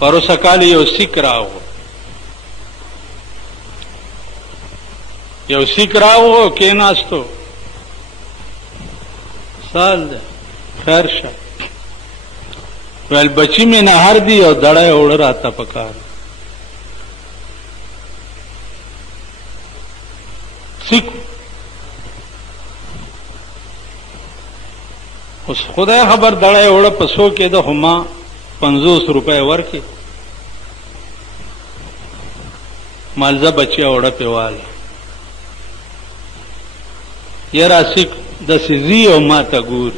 پروسه کال یو سیک راغو، یو سیک راغو کېناستو، سال ده خیر شه ویل بچی مې نهر دی او دړی اوړه راته پکار سیک. اوس خدای خبر دړی اوړه په څو کې ده، خو ما 50 روپۍ ورکې مالزه بچی اوړه پې واله یاره سیک د سیزي او ما ته ګور،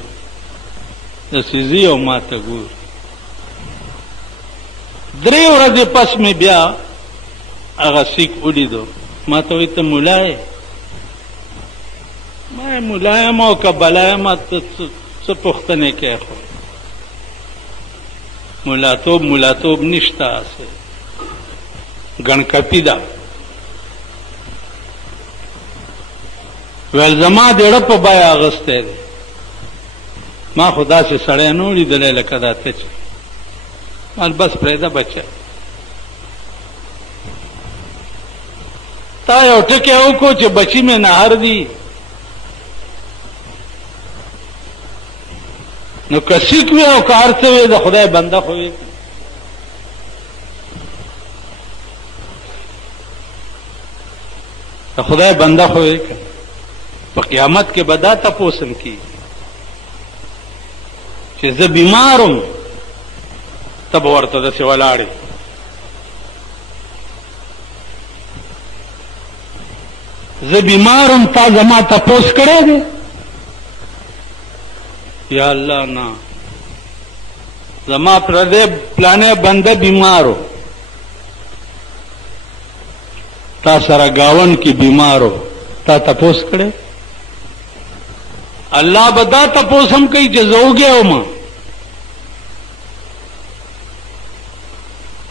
د سیزي او ما ته ګور. 3 ورځې پس مې بیا هغه سیک ولیدو، ما ته وایي ته مولا یې؟ ما مولا یم او که بلا یم ته څه پوښتنې کوې؟ خو مولاتوب نشته، ګڼکپي ده. ویل زما دیړه په بیه اغستی دی، ما خو داسې سړی نه و لیدلی لکه دا ته چې مال بس پرېږده بچه. تا یو ټکی وکړو چې بچی مې نهر دی، نو که سیک وی او که هر څه وی د خدای بنده خو وی، د خدای بنده خو وی. په قیامت کې به دا تپوس هم کېږي چې زه بیمارم ته به ورته داسې ولاړې، زه بیمارم تا زما تپوس کړی دی؟ یا الله نه، زما پردی پلانې بنده بیمارو، تا سره گاون کې بیمارو، تا تپوس کړی؟ الله به دا تپوس هم کوي چې زه وږی وم،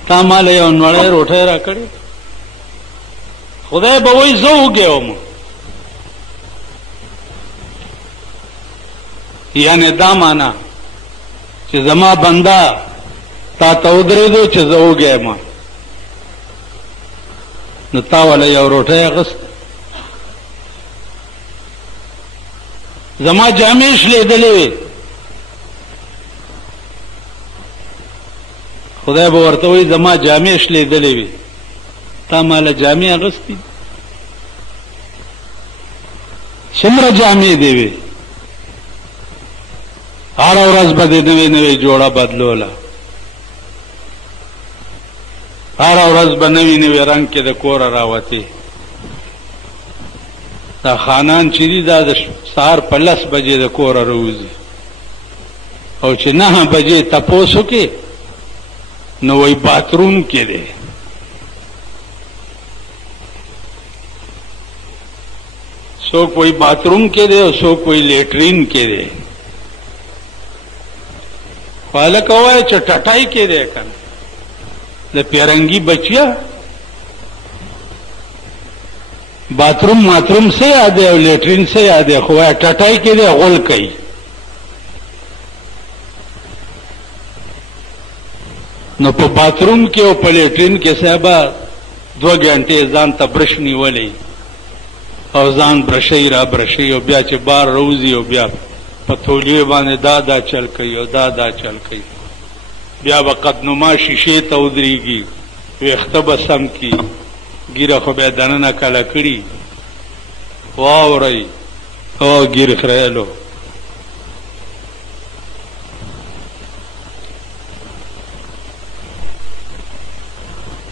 تا مال یو نوړی روټۍ را کړې؟ خدای به وایي زه وږی وم. یعنی دا معنا چې زما بنده تا ته ودرېدو چې زه وږی یم، نو تا وله یو روټۍ اخیست، زما جامې شلېدلې وې، خدای به ورته وایي زما جامې شلېدلې وې، تا ماله جامې اغوستې؟ څومره جامې دې وې؟ هره ورځ به دې نوې نوې جوړه بدلوله، هره ورځ به نوې نوې رنګ کې د کوره راوتې. دا خانان چې دي دا د سهار په 10 بجې د کوره راوځي، او چې 9 بجې تپوس وکړي نو وایي باتروم کې دی. څوک وایي باتروم کې دی او څوک وایي لیټرین کې دی. خو هلکه ووایه چې ټټای کې دی که نه، د پیرنګي بچیا باتروم ماتروم سے یاد ہے اور لیٹرین سے یاد ہے، خواہ ٹٹائی کے لئے غل کئی. نو په باتروم کې او په لیټرین کې صاحبه 2 غنټې ځان ته برش نیولی او ځان برشي را برشي، او بیا چې بار روزي او بیا په تولیې باندې دا چل کوي او دا چل کوي، بیا به قدنما شیشې ته ودرېږي، ویښته به سم کی، ګیره خو بیا دننه کله کړي، واورئ او ګیر خریلو.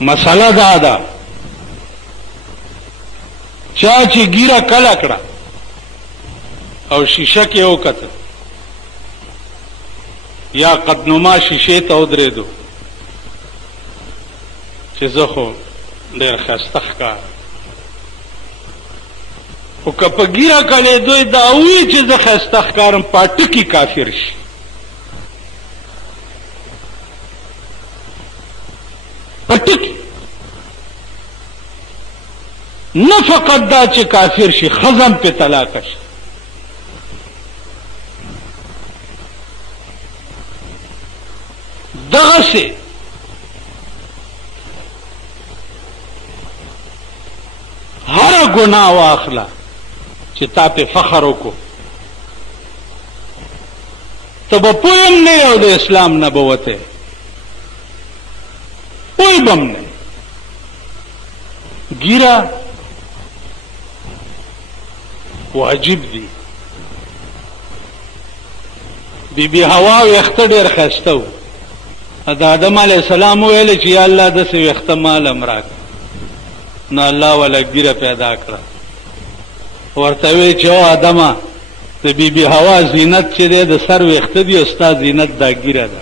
مسله دا ده چا چې ګیره کله کړه او شیشه کې وکتل یا قدنما شیشې ته ودرېدو چې زه خو ډېر ښایسته ښکارم، خو که په ګیره کلیدو دا ووایي چې زه ښایسته ښکارم، په ټکي کافر شي. په ټکي نه فقط دا چې کافر شي، ښځه پې طلاقه شي. دغسې ګناه واخله چې تا په فخر وکړو. ته به پوه هم نه یې او د اسلام نه به وتې، پوه به هم نه. ګیره واجب دي. بی بی حوا ویخته ډېر ښایسته و. د آدم علیه السلام وویل چې یا الله داسې ویښته مال هم راکړه. نو الله والا ګیره پیدا کړه. ورته وی چې او آدمه د بی بی حوا زینت چې دی د سر ویښته دي او ستا زینت دا ګیره ده.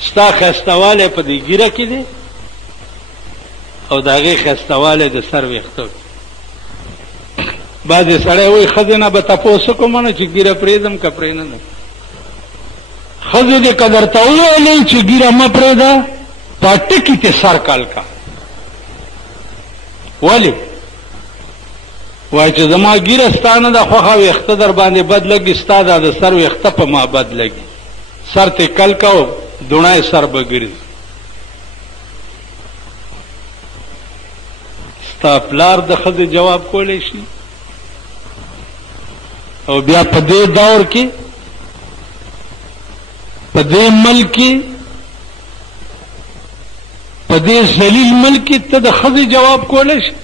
ستا ښایستهوالی په دې ګیره کې دی او د هغې ښایستهوالی د سر ویښته. بعضې سړی وایي ښځې نه به تپوس وکړم نه چې ګیره پرېږدم که پرېنږدم. ښځې دې که درته وویلې چې ګیره مه پرېږده په ټکي کې سر کال کا. ولې؟ وایي چې زما ګیره ستا نه ده خوښه، ویښته در باندې بد لګي، ستا دا د سر ویښته په ما بد لګي. سر ته کل کو دونای سر به ګرځي. ستا پلار د ښځې جواب کولی شي؟ او بیا په دې دور کې په دې ملک کې په دې ذلیل ملک کې ته د ښځې جواب کولی شي؟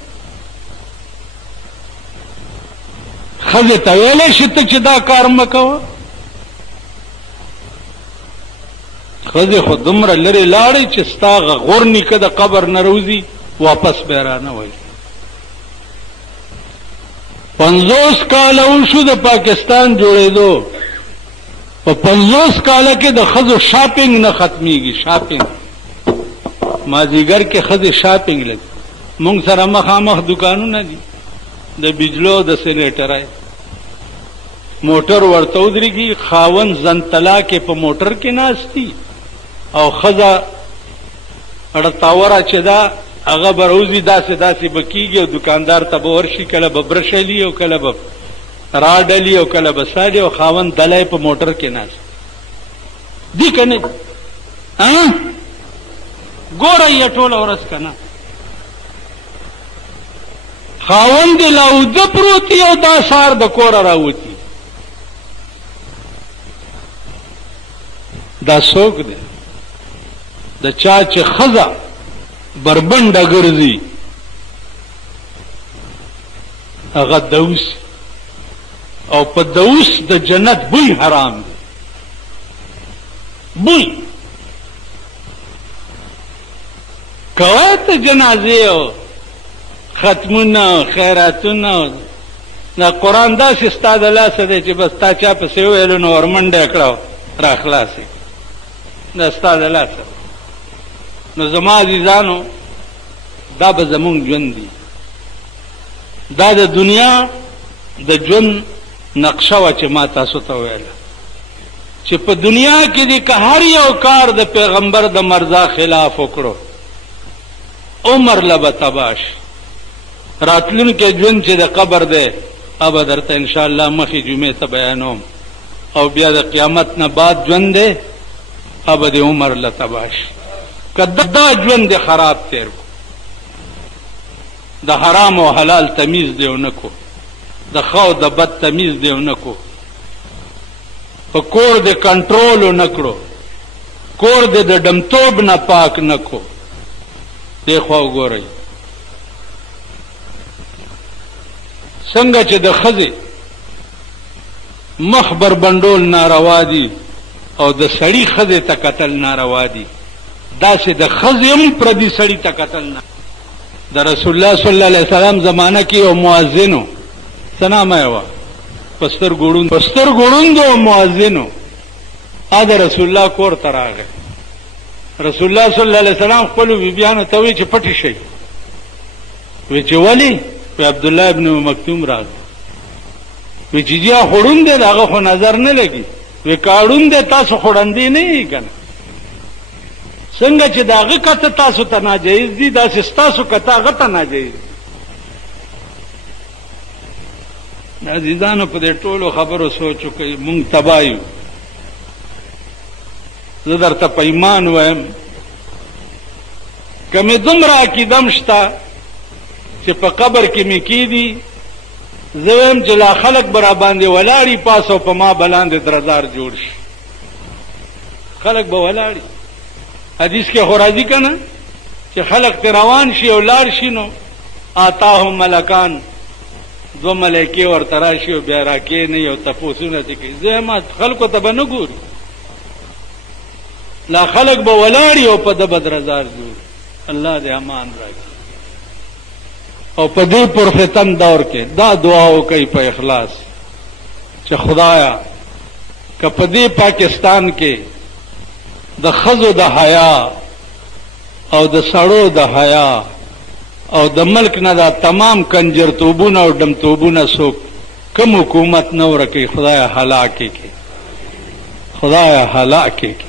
ښځې ته ویلی شي ته چې دا کار مه کوه؟ ښځې خو دومره لرې لاړې چې ستا غور نیکه د قبر نه روځي واپس به یې رانه وایي. 50 کاله وشو د پاکستان جوړېدو، په 50 کاله کې د ښځو شاپینګ نه ختمیږي. شاپینګ مازدیګر کې ښځې شاپینګ لګي. مونږ سره مخامخ دکانونه دي د بجلو د سینیټرای. موټر ورته ودرېږي، خاوند زنتلا کې په موټر کې ناستی او ښځه اړتاوره چې ده هغه به روزي داسې داسې به کېږي او دکاندار ته به ورشي، کله به برش علي او کله به راډ علي او کله به سالي او خاوند دلی په موټر کې ناست دي که نه؟ ګوره یې ټوله ورځ که نه خاوند یې لا اوده پروت او دا سهار د کوره راوتي. دا څوک دی؟ د چا چې ښځه بربنډه ګرځي هغه دوس، او په دوس د جنت بوی حرام دی. بوی کوه ته جنازې او ختمونه خیراتونه. دا قرآن داسې ستا د لاسه دی چې بس تا چا پسې وویلو نو ورمنډه کړه را خلاصې. دا ستا د لاسه. نو زما عزیزانو دا به زمونږ ژوند دی. دا د دنیا د ژوند نقشه وه چې ما تاسو ته ویله چې په دنیا کې دی که هر یو کار د پیغمبر د مرضا خلاف وکړو عمر له به تباه شي. راتلونکی ژوند چې د قبر دی ابه درته انشاءالله مخې جمعې ته بیانوم، او بیا د قیامت نه بعد ژوند دی ابه د عمر له تباه شي. که دا ژوند دی خراب تیر کو، د حرام او حلال تمیز دی ونه کو، د ښه او د بد تمیز دی ونه کو، په کور د کنټرول ونه کړو، کور د ډمتوب نه پاک نه کو. دی خوا وګورئ څنګه چې د ښځې مخ بربنډول ناروا دي او د سړي ښځې ته کتل ناروا دي، داسې د ښځې هم پردي سړي ته کتل نه. د رسول الله صلی الله علیه وسلم زمانه کې یو مؤذن څه نامه یې وه پستر ګوړوند و مؤذن د رسول الله کور ته راغی. رسول الله صلی الله علیه وسلم خپلو بیبیانو ته وایي چې پټې شئ. وی چې ولې؟ وی عبدالله ابن مکتوم راغی. وی چې جی خوړون دی د هغه خو نظر نه لګي. وی کاړون دی تاسو خوړندې نه یې که نه؟ څنګه چې د هغه کته تاسو ته ناجایز دي داسې ستاسو کته هغه ته ناجایز دي. عزیزانو په دې ټولو خبرو سوچ وکړئ، مونږ تباه یو. زه درته په ایمان وایم کمی دومره عقیدم شته چې په قبر کې مې کیدي زه وایم چې لا خلک به را باندې ولاړي پاس او په ما بلاندې درزار جوړ شي خلک به ولاړي حدیث کې خو راځي که نه چې خلق ته روان شي او لاړ شي نو آتاهم ملکان دو ملایکې ورته راشي او بیا راکېنئ او تپوسونه چې کوي زه وایم خلکو ته به نه ګوري لا خلق به ولاړي او په ده به درزار جوړ الله دې امان راکړي او په دې پرفتن دور کې دا دعا وکړئ په اخلاص چې خدایا که په دې پاکستان کې د ښځو د حیا او د سړو د حیا او د ملک نه دا تمام کنجرتوبونه او ډمتوبونه څوک کوم حکومت نه ورکوي خدایا هلاکې کې خدایا هلاکې کې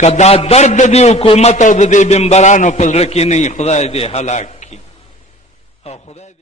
که دا درد د دې حکومت او د دې ممبرانو په زړه کې نه وي خدای دې هلاک کړي او خدای